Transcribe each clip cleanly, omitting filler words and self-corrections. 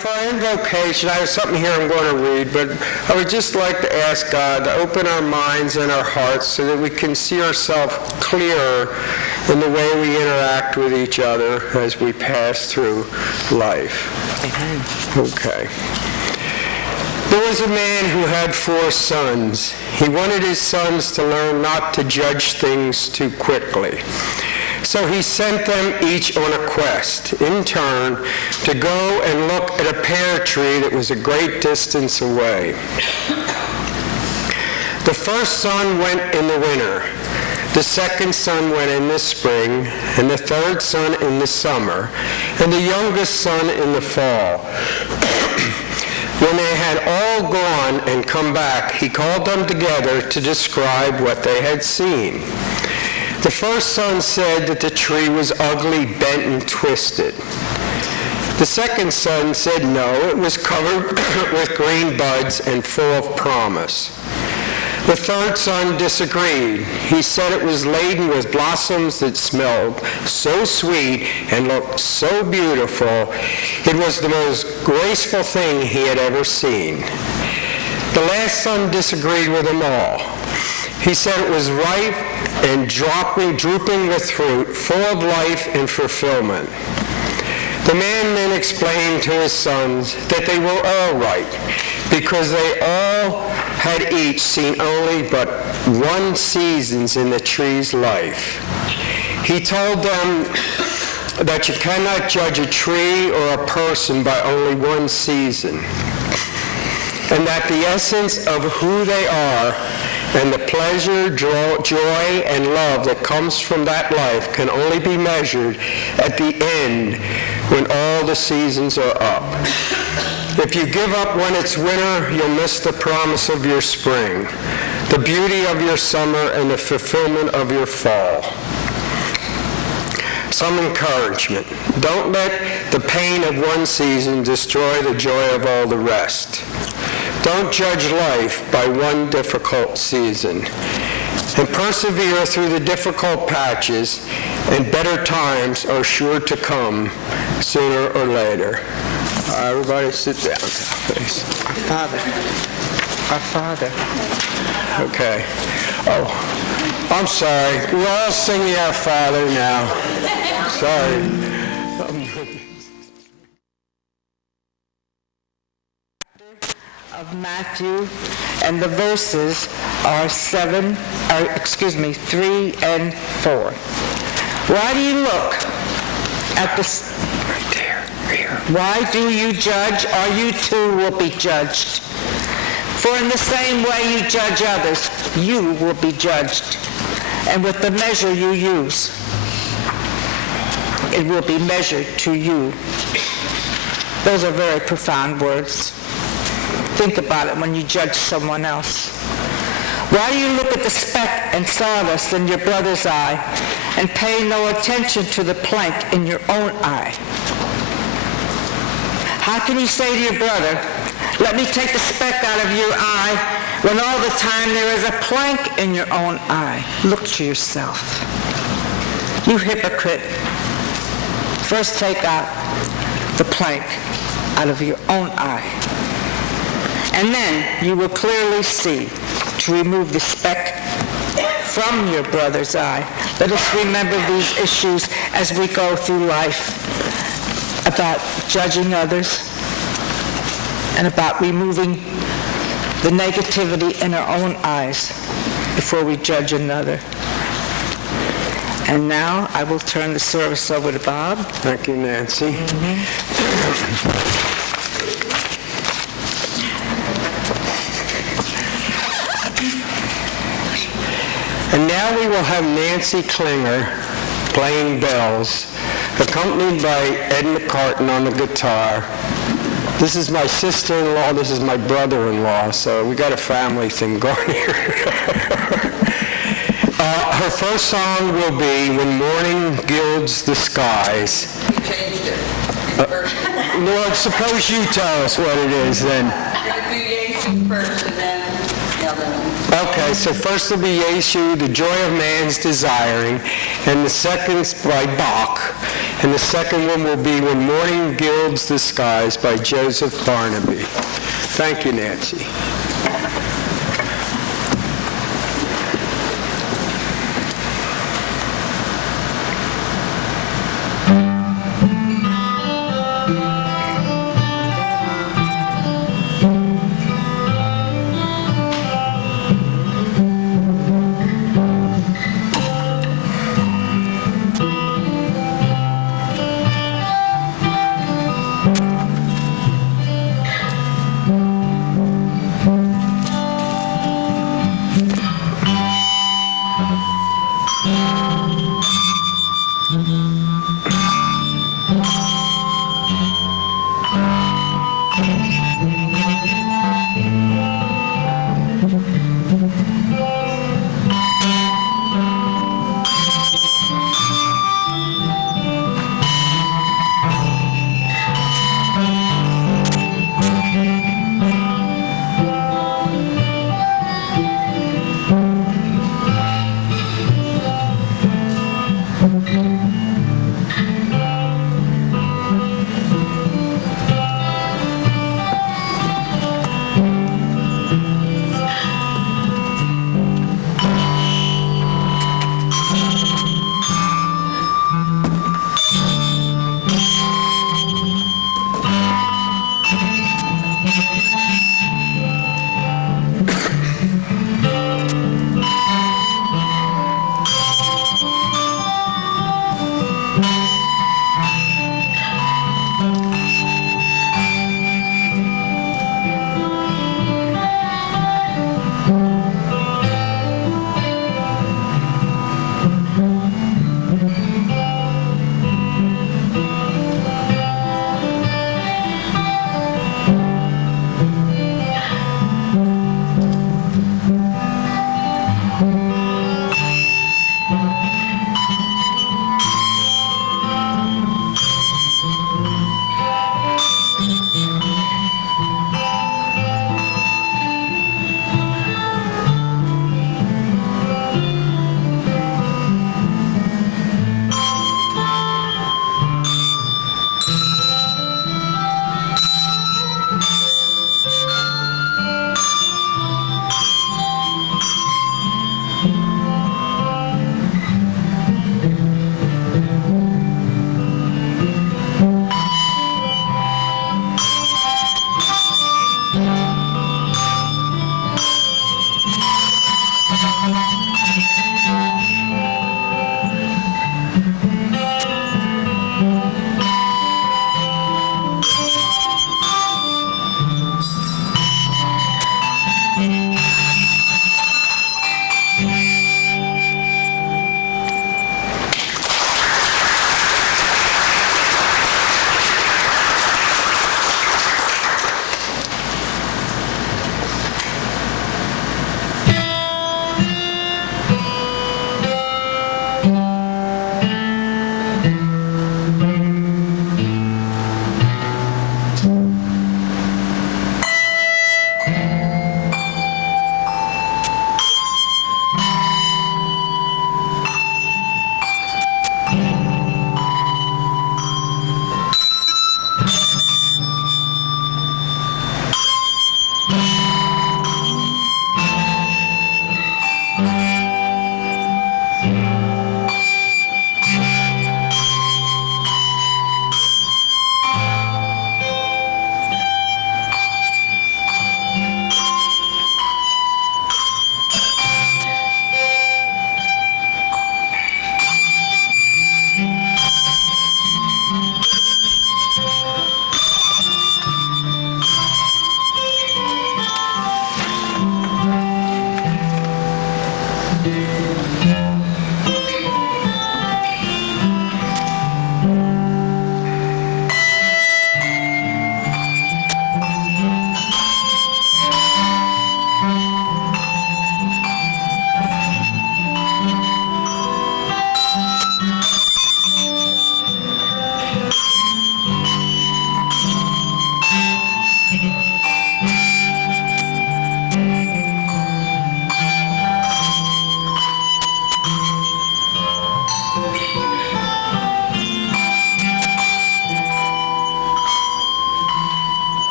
for our invocation, I have something here I'm going to read, but I would just like to ask God to open our minds and our hearts so that we can see ourselves clearer in the way we interact with each other as we pass through life. Amen. Okay. There was a man who had 4 sons. He wanted his sons to learn not to judge things too quickly. So he sent them each on a quest, in turn, to go and look at a pear tree that was a great distance away. The first son went in the winter, the second son went in the spring, and the third son in the summer, and the youngest son in the fall. When they had all gone and come back, he called them together to describe what they had seen. The first son said that the tree was ugly, bent, and twisted. The second son said no, it was covered with green buds and full of promise. The third son disagreed. He said it was laden with blossoms that smelled so sweet and looked so beautiful. It was the most graceful thing he had ever seen. The last son disagreed with them all. He said it was ripe and drooping with fruit, full of life and fulfillment. The man then explained to his sons that they were all right, because they all had each seen only but one season in the tree's life. He told them that you cannot judge a tree or a person by only one season, and that the essence of who they are and the pleasure, joy, and love that comes from that life can only be measured at the end when all the seasons are up. If you give up when it's winter, you'll miss the promise of your spring, the beauty of your summer, and the fulfillment of your fall. Some encouragement. Don't let the pain of one season destroy the joy of all the rest. Don't judge life by one difficult season, and persevere through the difficult patches, and better times are sure to come sooner or later. Everybody sit down, please. Our Father. Our Father. Okay. Oh, I'm sorry. We're all singing Our Father now. Sorry. Of Matthew, and the verses are 3 and 4. Why do you look at the... Right there, here. Why do you judge, or you too will be judged? For in the same way you judge others, you will be judged. And with the measure you use, it will be measured to you. Those are very profound words. Think about it when you judge someone else. Why do you look at the speck and sawdust in your brother's eye and pay no attention to the plank in your own eye? How can you say to your brother, let me take the speck out of your eye, when all the time there is a plank in your own eye? Look to yourself. You hypocrite. First take out the plank out of your own eye, and then you will clearly see to remove the speck from your brother's eye. Let us remember these issues as we go through life, about judging others and about removing the negativity in our own eyes before we judge another. And now I will turn the service over to Bob. Thank you, Nancy. And now we will have Nancy Klinger playing bells, accompanied by Ed McCartan on the guitar. This is my sister-in-law, this is my brother-in-law, so we got a family thing going here. Her first song will be When Morning Gilds the Skies. You changed it. Lord, suppose you tell us what it is then. I'm going to do Yates first and then the other one. Okay, so first will be Yeshu, The Joy of Man's Desiring, and the second's by Bach, and the second one will be When Morning Gilds the Skies by Joseph Barnaby. Thank you, Nancy.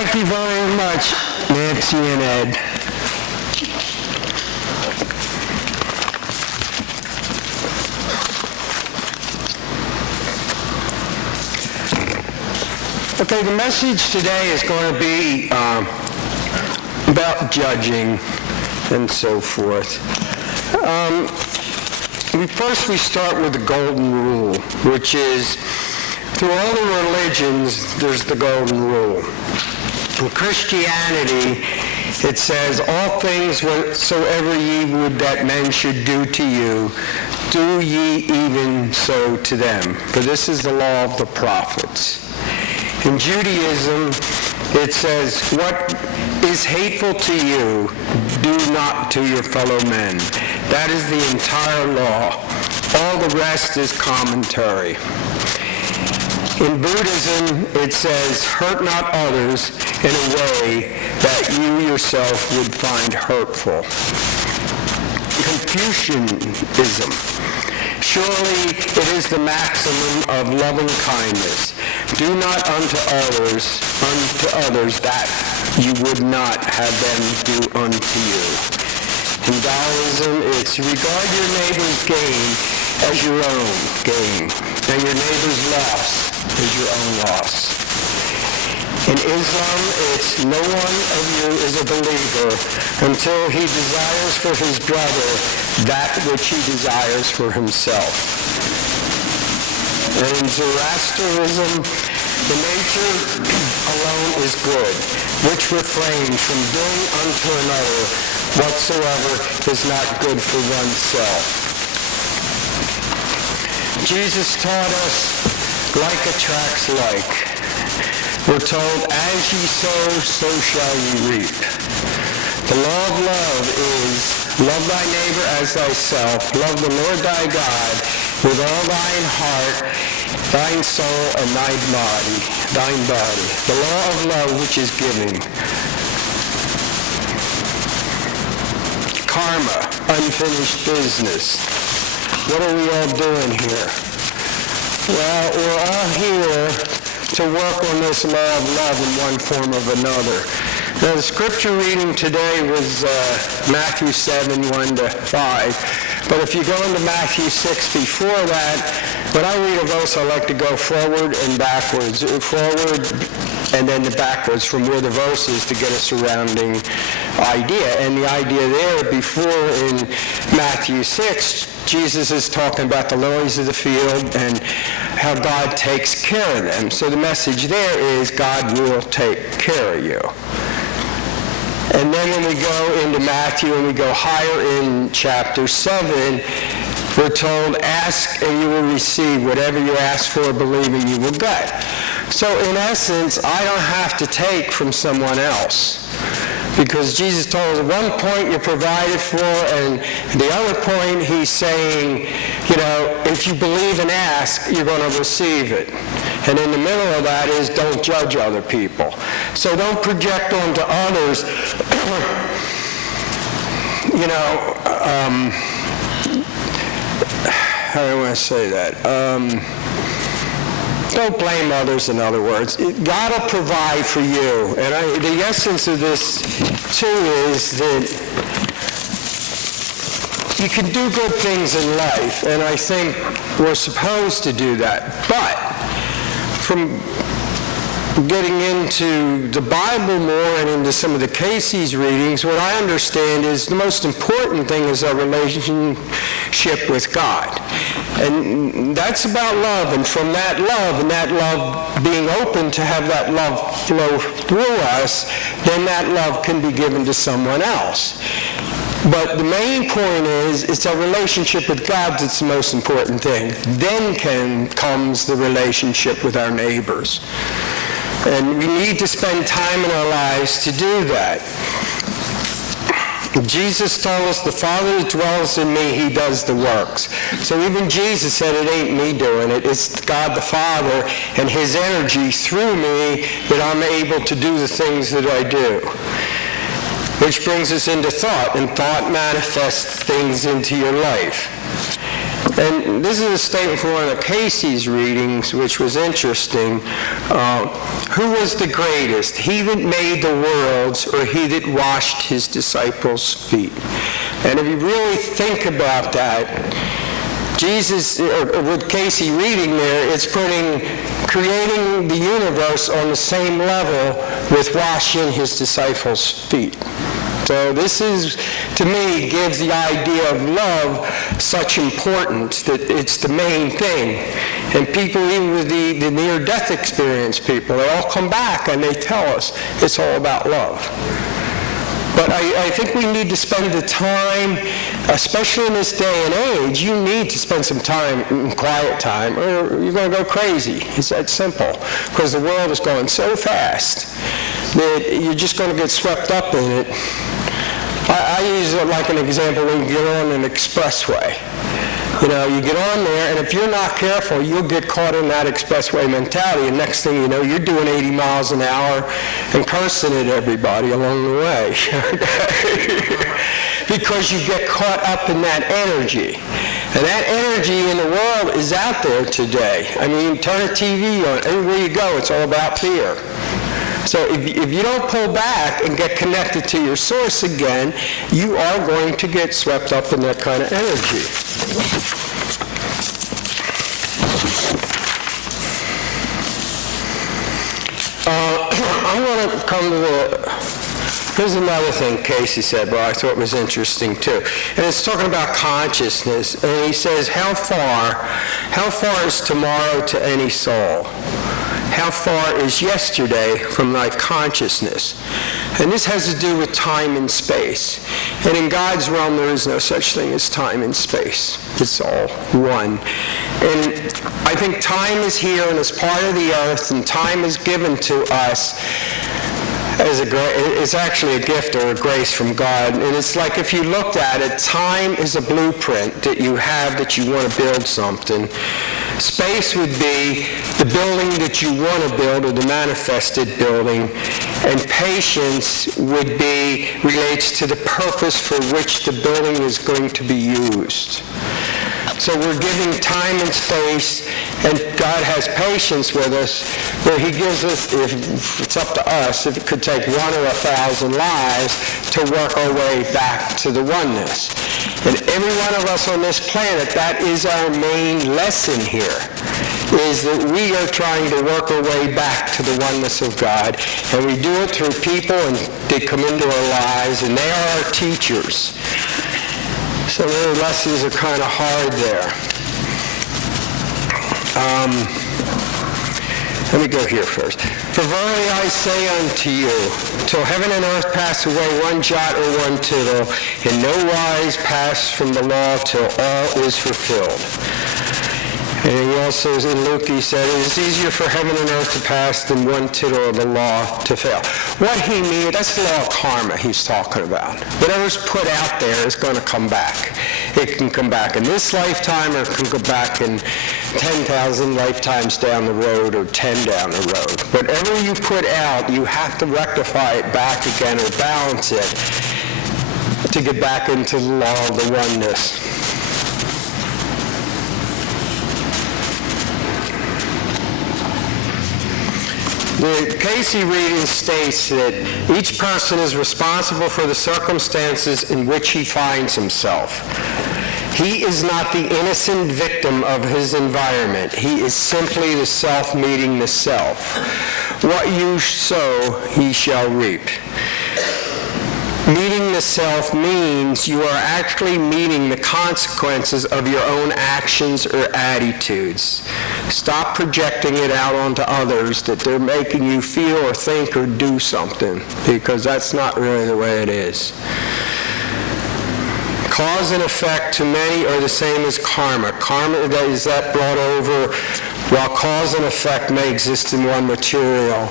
Thank you very much, Nancy and Ed. Okay, the message today is going to be about judging and so forth. We start with the golden rule, which is through all the religions, there's the golden rule. In Christianity, it says, all things whatsoever ye would that men should do to you, do ye even so to them. For this is the law of the prophets. In Judaism, it says, what is hateful to you, do not to your fellow men. That is the entire law. All the rest is commentary. In Buddhism, it says, hurt not others in a way that you yourself would find hurtful. Confucianism. Surely it is the maximum of loving kindness. Do not unto others that you would not have them do unto you. In Taoism, it's regard your neighbor's gain as your own gain, and your neighbor's loss as your own loss. In Islam, it's no one of you is a believer until he desires for his brother that which he desires for himself. And in Zoroastrianism, the nature alone is good, which refrains from doing unto another whatsoever is not good for oneself. Jesus taught us, like attracts like. We're told, as ye sow, so shall ye reap. The law of love is, love thy neighbor as thyself, love the Lord thy God with all thine heart, thine soul, and thine body. The law of love which is giving. Karma, unfinished business. What are we all doing here? Well, we're all here to work on this law of love in one form or another. Now, the scripture reading today was Matthew 7, 1 to 5. But if you go into Matthew 6 before that, when I read a verse, I like to go forward and backwards. Forward and then backwards from where the verse is to get a surrounding idea. And the idea there before in Matthew 6, Jesus is talking about the lilies of the field and how God takes care of them. So the message there is God will take care of you. And then when we go into Matthew and we go higher in chapter 7, we're told, ask and you will receive. Whatever you ask for, believing you will get. So in essence, I don't have to take from someone else. Because Jesus told us at one point you're provided for, and the other point he's saying, if you believe and ask, you're going to receive it. And in the middle of that is don't judge other people. So don't project onto others, how do I want to say that? Don't blame others, in other words. God will provide for you. And the essence of this, too, is that you can do good things in life, and I think we're supposed to do that. But from getting into the Bible more and into some of the Casey's readings, what I understand is the most important thing is our relationship with God. And that's about love, and from that love, and that love being open to have that love flow through us, then that love can be given to someone else. But the main point is, it's our relationship with God that's the most important thing. Then comes the relationship with our neighbors. And we need to spend time in our lives to do that. Jesus told us, the Father that dwells in me, he does the works. So even Jesus said, it ain't me doing it. It's God the Father and his energy through me that I'm able to do the things that I do. Which brings us into thought, and thought manifests things into your life. And this is a statement from one of Casey's readings, which was interesting. Who was the greatest, he that made the worlds or he that washed his disciples' feet? And if you really think about that, Jesus, or with Casey reading there, it's putting creating the universe on the same level with washing his disciples' feet. So this is, to me, gives the idea of love such importance that it's the main thing. And people, even with the near-death experience people, they all come back and they tell us it's all about love. But I think we need to spend the time, especially in this day and age, you need to spend some time, quiet time, or you're going to go crazy. It's that simple. Because the world is going so fast that you're just going to get swept up in it. I use it like an example when you get on an expressway. You know, you get on there, and if you're not careful, you'll get caught in that expressway mentality, and next thing you know, you're doing 80 miles an hour and cursing at everybody along the way. Because you get caught up in that energy. And that energy in the world is out there today. I mean, turn a TV on, everywhere you go, it's all about fear. So if you don't pull back and get connected to your source again, you are going to get swept up in that kind of energy. I'm going to come to here's another thing Casey said, but I thought was interesting too. And it's talking about consciousness. And he says, how far is tomorrow to any soul? How far is yesterday from thy consciousness? And this has to do with time and space. And in God's realm, there is no such thing as time and space. It's all one. And I think time is here and is part of the earth, and time is given to us as it's actually a gift or a grace from God. And it's like if you looked at it, time is a blueprint that you have that you want to build something. Space would be the building that you want to build or the manifested building. And patience would be, relates to the purpose for which the building is going to be used. So we're giving time and space, and God has patience with us, where he gives us, if it's up to us, if it could take 1 or 1,000 lives to work our way back to the oneness. And every one of us on this planet, that is our main lesson here, is that we are trying to work our way back to the oneness of God. And we do it through people, and they come into our lives, and they are our teachers. So the lessons are kind of hard there. Let me go here first. For verily I say unto you, till heaven and earth pass away, one jot or one tittle, in no wise pass from the law till all is fulfilled. And he also, in Luke, he said, it is easier for heaven and earth to pass than one tittle of the law to fail. What he means, that's the law of karma he's talking about. Whatever's put out there is going to come back. It can come back in this lifetime, or it can go back in 10,000 lifetimes down the road, or 10 down the road. Whatever you put out, you have to rectify it back again, or balance it, to get back into the law of the oneness. The Casey reading states that each person is responsible for the circumstances in which he finds himself. He is not the innocent victim of his environment. He is simply the self meeting the self. What you sow, he shall reap. Meeting the self means you are actually meeting the consequences of your own actions or attitudes. Stop projecting it out onto others that they're making you feel or think or do something, because that's not really the way it is. Cause and effect to many are the same as karma. Karma is that brought over, while cause and effect may exist in one material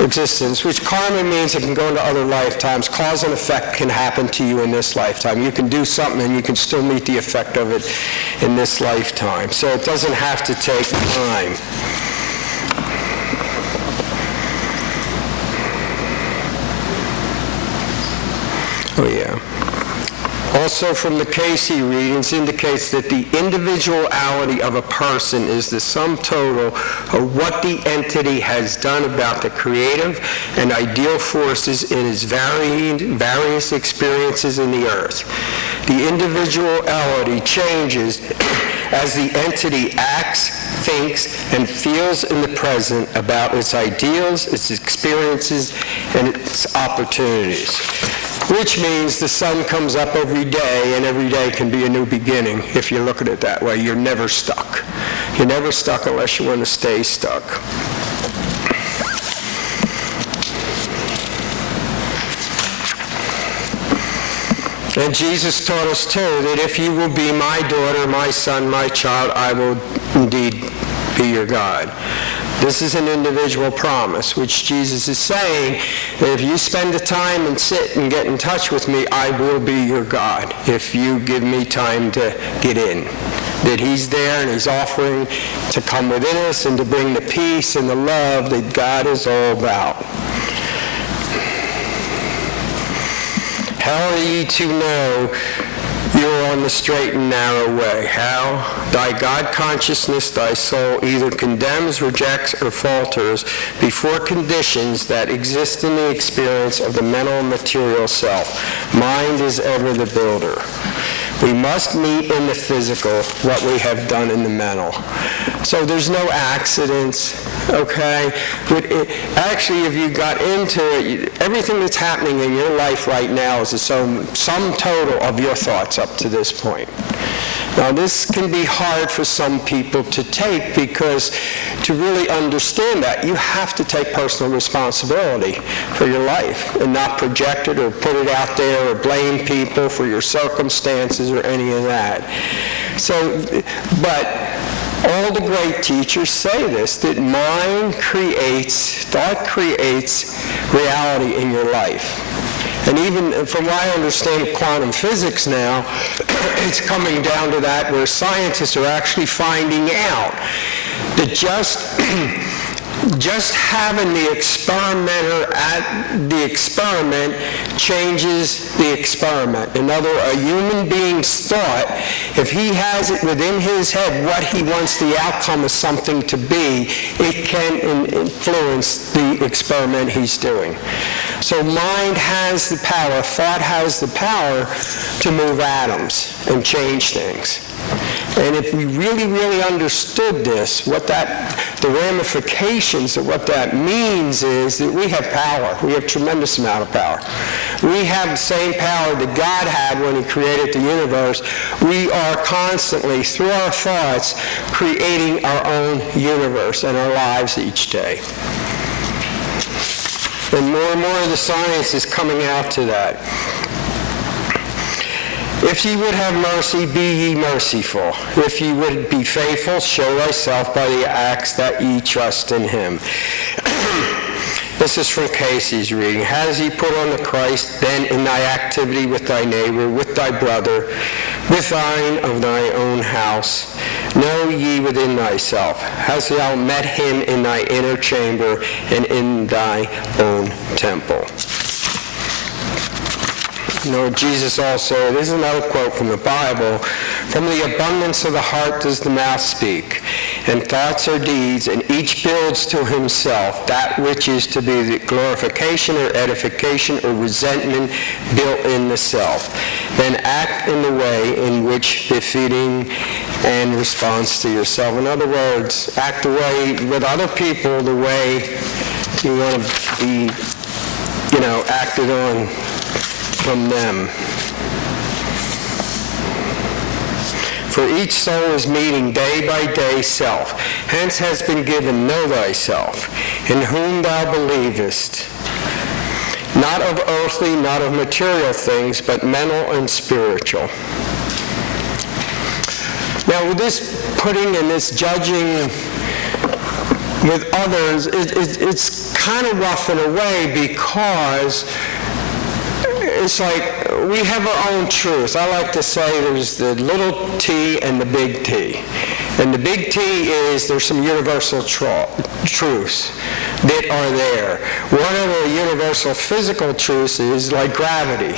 existence, which karma means it can go into other lifetimes. Cause and effect can happen to you in this lifetime. You can do something and you can still meet the effect of it in this lifetime. So it doesn't have to take time. Oh yeah. Also from the Casey readings indicates that the individuality of a person is the sum total of what the entity has done about the creative and ideal forces in its various experiences in the earth. The individuality changes as the entity acts, thinks, and feels in the present about its ideals, its experiences, and its opportunities. Which means the sun comes up every day, and every day can be a new beginning if you look at it that way. You're never stuck. You're never stuck unless you want to stay stuck. And Jesus taught us too that if you will be my daughter, my son, my child, I will indeed be your God. This is an individual promise, which Jesus is saying that if you spend the time and sit and get in touch with me, I will be your God if you give me time to get in. That he's there and he's offering to come within us and to bring the peace and the love that God is all about. How are ye to know you are on the straight and narrow way? How? Thy God consciousness, thy soul either condemns, rejects, or falters before conditions that exist in the experience of the mental and material self. Mind is ever the builder. We must meet in the physical what we have done in the mental. So there's no accidents, okay? But actually, if you got into it, everything that's happening in your life right now is a sum total of your thoughts up to this point. Now, this can be hard for some people to take because to really understand that, you have to take personal responsibility for your life and not project it or put it out there or blame people for your circumstances or any of that. So, but all the great teachers say this, that thought creates reality in your life. And even from what I understand of quantum physics now, it's coming down to that where scientists are actually finding out that just having the experimenter at the experiment changes the experiment. In other words, a human being's thought, if he has it within his head what he wants the outcome of something to be, it can influence the experiment he's doing. So mind has the power, thought has the power to move atoms and change things. And if we really, really understood this, the ramifications of what that means is that we have power. We have a tremendous amount of power. We have the same power that God had when he created the universe. We are constantly, through our thoughts, creating our own universe and our lives each day. And more of the science is coming out to that. If ye would have mercy, be ye merciful. If ye would be faithful, show thyself by the acts that ye trust in him. This is from Casey's reading. Has ye put on the Christ, then in thy activity with thy neighbor, with thy brother, with thine of thy own house? Know ye within thyself. Hast thou met him in thy inner chamber and in thy own temple? Jesus also, this is another quote from the Bible, from the abundance of the heart does the mouth speak, and thoughts are deeds, and each builds to himself that which is to be the glorification or edification or resentment built in the self. Then act in the way in which befitting and response to yourself. In other words, act the way with other people the way you want to be, acted on from them. For each soul is meeting day by day self. Hence has been given, know thyself, in whom thou believest, not of earthly, not of material things, but mental and spiritual. Now with this putting and this judging with others, it's kind of rough in a way because it's like we have our own truth. I like to say there's the little T and the big T. And the big T is there's some universal truths. that are there. One of the universal physical truths is like gravity.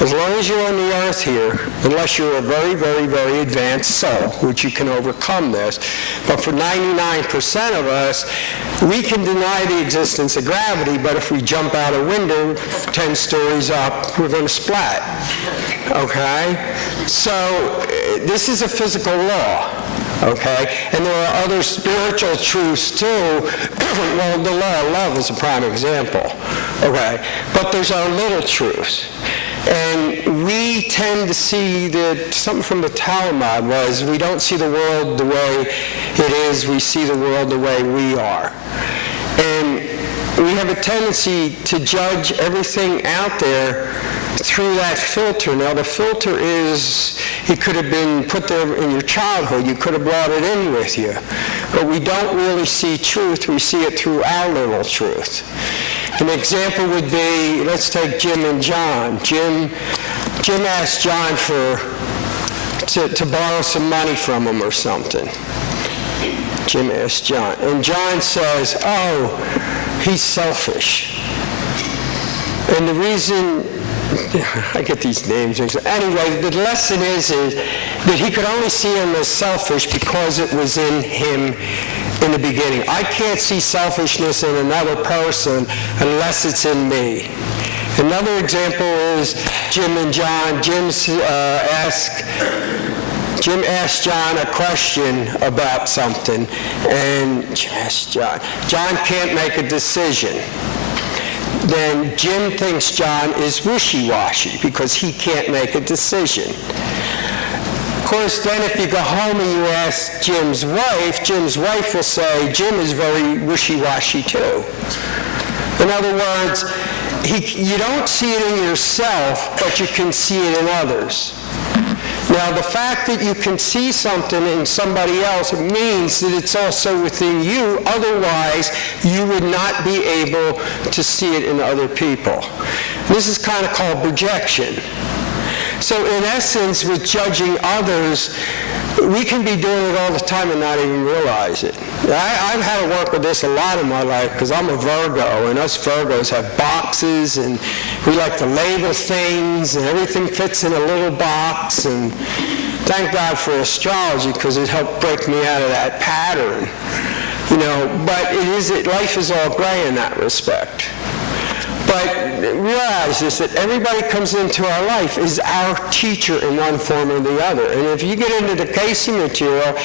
As long as you're on the earth here, unless you're a very, very, very advanced soul, which you can overcome this, but for 99% of us, we can deny the existence of gravity, but if we jump out a window 10 stories up, we're going to splat. Okay? So this is a physical law. Okay? And there are other spiritual truths too. Well, the law of love is a prime example. Okay? But there's our little truths. And we tend to see that something from the Talmud was we don't see the world the way it is, we see the world the way we are. And we have a tendency to judge everything out there through that filter. Now the filter is, it could have been put there in your childhood, you could have brought it in with you. But we don't really see truth, we see it through our little truth. An example would be, let's take Jim and John. Jim asked John to borrow some money from him or something. Jim asked John. And John says, oh, he's selfish. And the reason, I get these names. Anyway, the lesson is that he could only see him as selfish because it was in him in the beginning. I can't see selfishness in another person unless it's in me. Another example is Jim and John. Jim asked John a question about something, and Jim asked John. John can't make a decision. Then Jim thinks John is wishy-washy because he can't make a decision. Of course, then if you go home and you ask Jim's wife will say, Jim is very wishy-washy too. In other words, you don't see it in yourself, but you can see it in others. Now, the fact that you can see something in somebody else means that it's also within you. Otherwise, you would not be able to see it in other people. This is kind of called projection. So in essence, with judging others, we can be doing it all the time and not even realize it. I've had to work with this a lot in my life because I'm a Virgo, and us Virgos have boxes, and we like to label things, and everything fits in a little box. And thank God for astrology because it helped break me out of that pattern. But life is all gray in that respect. But realize this, that everybody comes into our life is our teacher in one form or the other. And if you get into the Casey material,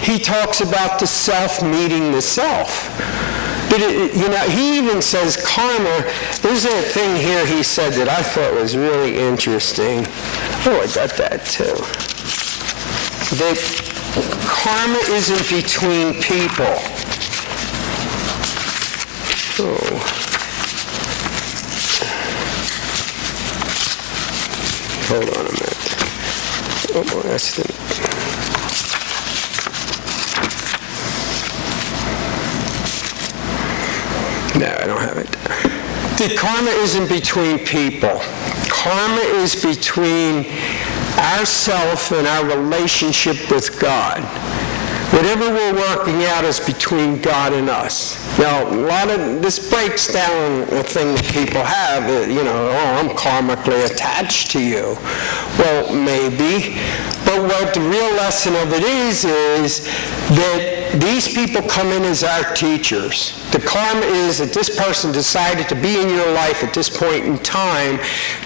he talks about the self meeting the self. He even says karma. There's a thing here he said that I thought was really interesting. Oh, I got that too. That karma isn't between people. Oh. Hold on a minute. Oh, that's the... No, I don't have it. The karma isn't between people. Karma is between ourself and our relationship with God. Whatever we're working out is between God and us. Now, a lot of this breaks down a thing that people have, I'm karmically attached to you. Well, maybe. But what the real lesson of it is that these people come in as our teachers. The karma is that this person decided to be in your life at this point in time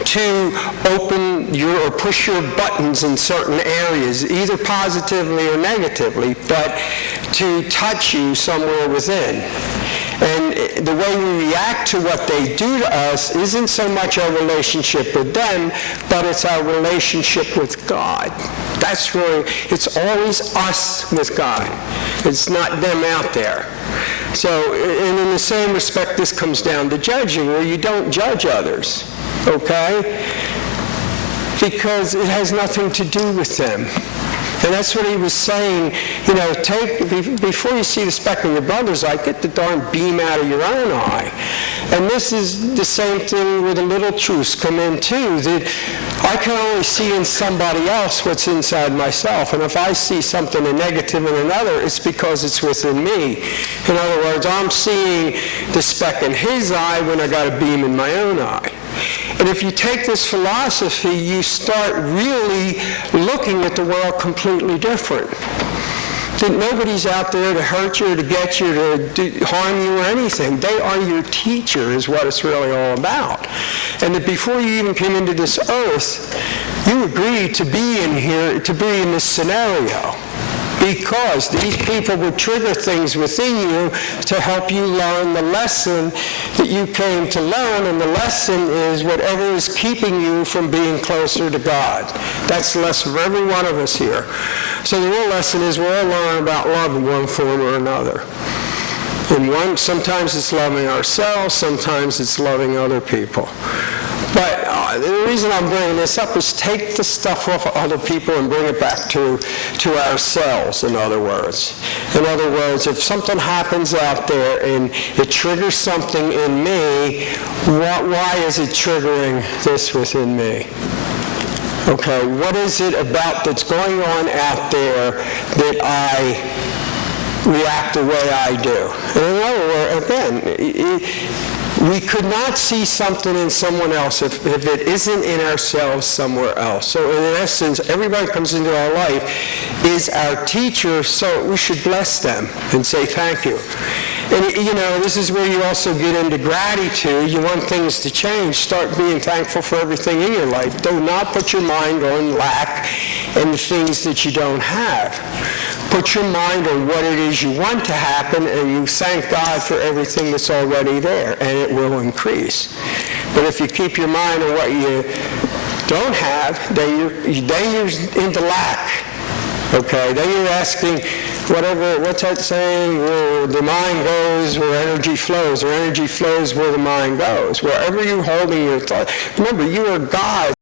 to open or push your buttons in certain areas, either positively or negatively, but to touch you somewhere within. And the way we react to what they do to us isn't so much our relationship with them, but it's our relationship with God. That's really, it's always us with God. It's not them out there. So, and in the same respect, this comes down to judging, where you don't judge others, okay? Because it has nothing to do with them. And that's what he was saying, before you see the speck in your brother's eye, get the darn beam out of your own eye. And this is the same thing where the little truths come in too, that I can only see in somebody else what's inside myself. And if I see something negative in another, it's because it's within me. In other words, I'm seeing the speck in his eye when I got a beam in my own eye. And if you take this philosophy, you start really looking at the world completely different. That nobody's out there to hurt you, or to get you, to harm you, or anything. They are your teacher, is what it's really all about. And that before you even came into this earth, you agreed to be in here, to be in this scenario. Because these people would trigger things within you to help you learn the lesson that you came to learn, and the lesson is whatever is keeping you from being closer to God. That's the lesson for every one of us here. So the real lesson is we're all learning about love in one form or another. Sometimes it's loving ourselves, sometimes it's loving other people. But the reason I'm bringing this up is take the stuff off of other people and bring it back to ourselves, in other words. In other words, if something happens out there and it triggers something in me, why is it triggering this within me? Okay, what is it about that's going on out there that I react the way I do? And in other words, again, we could not see something in someone else if it isn't in ourselves somewhere else. So in essence, everybody comes into our life is our teacher, so we should bless them and say thank you. And this is where you also get into gratitude. You want things to change. Start being thankful for everything in your life. Do not put your mind on lack and the things that you don't have. Put your mind on what it is you want to happen, and you thank God for everything that's already there, and it will increase. But if you keep your mind on what you don't have, then you're into lack. Okay? Then you're asking, what's that saying? Where the mind goes, where energy flows, or energy flows where the mind goes. Wherever you're holding your thought. Remember, you are God.